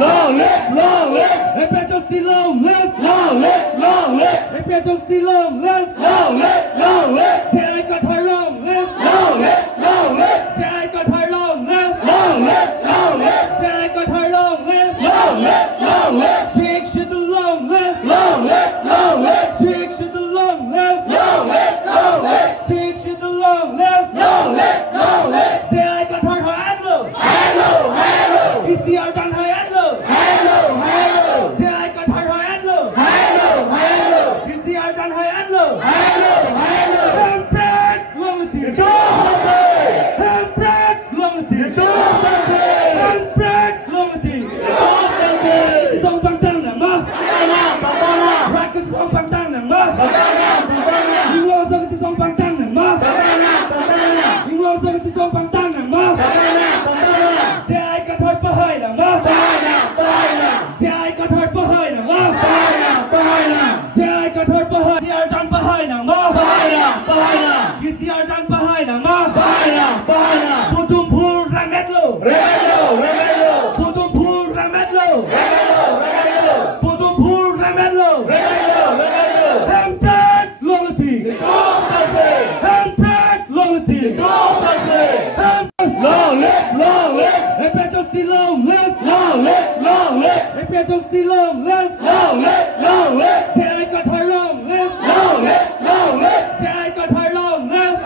Long live, hey Patrick C. Long live, hey Patrick C. Long live, thế ai có thời long live, thế ai có thời long live, thế ai có thời long live, Jake should the long live, Jake should the long live, Jake should the long live, thế ai có thời hỏi ăn rồi, ECR đang hỏi ăn rồi. Thế ai có thời hỏi ăn rồi. ECR đang hỏi ăn rồi. Handbrake luôn là tiền đô. Handbrake luôn là tiền đô. Handbrake luôn là tiền đô. Sông băng tăng là mơ. Right cái sông băng tăng là mơ. Nhưng lo rằng cái sông băng tăng là mơ. Nhưng lo rằng cái sông băng tăng là mơ. Thế ai có thời bơ hơi là mơ. Thế ai có thời bơ hơi là mơ. Thế ai có thời bơ hơi. ECR đang bơ hơi là mơ. ECR đang bơ hơi là mơ. Putum Rametlo. Putum Rametlo. Putum Rametlo. Handbrake luôn là tiền. Handbrake luôn là tiền. Long live, hey Patrick C. Long live, hey Patrick C. Long live, thế ai có thời long live, thế ai có thời long live,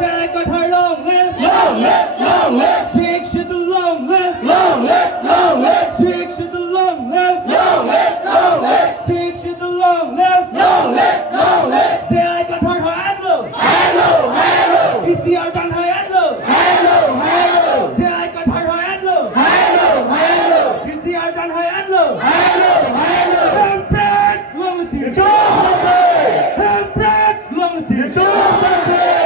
thế ai có thời long live, Jake should the long live, Jake should the long live, Jake should the long live, thế ai có thời hỏi ăn rồi, ECR đang hỏi ăn rồi. Thế ai có thời hỏi ăn rồi. ECR đang hỏi ăn rồi. Handbrake luôn là tiền đô. Handbrake luôn là tiền đô.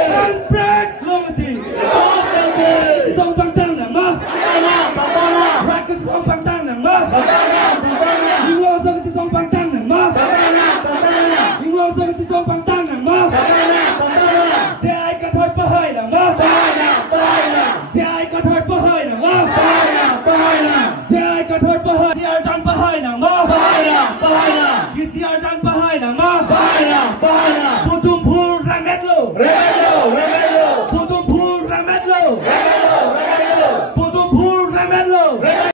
Handbrake luôn là tiền đô. Sông băng tăng là mơ. Right cái sông băng tăng là mơ. Nhưng lo rằng cái sông băng tăng là mơ. Nhưng lo rằng cái sông băng tăng là mơ. Thế ai có thời bơ hơi là mơ. Thế ai có thời bơ hơi là mơ. Thế ai có thời bơ hơi. ECR đang bơ hơi là mơ. ECR đang bơ hơi là mơ.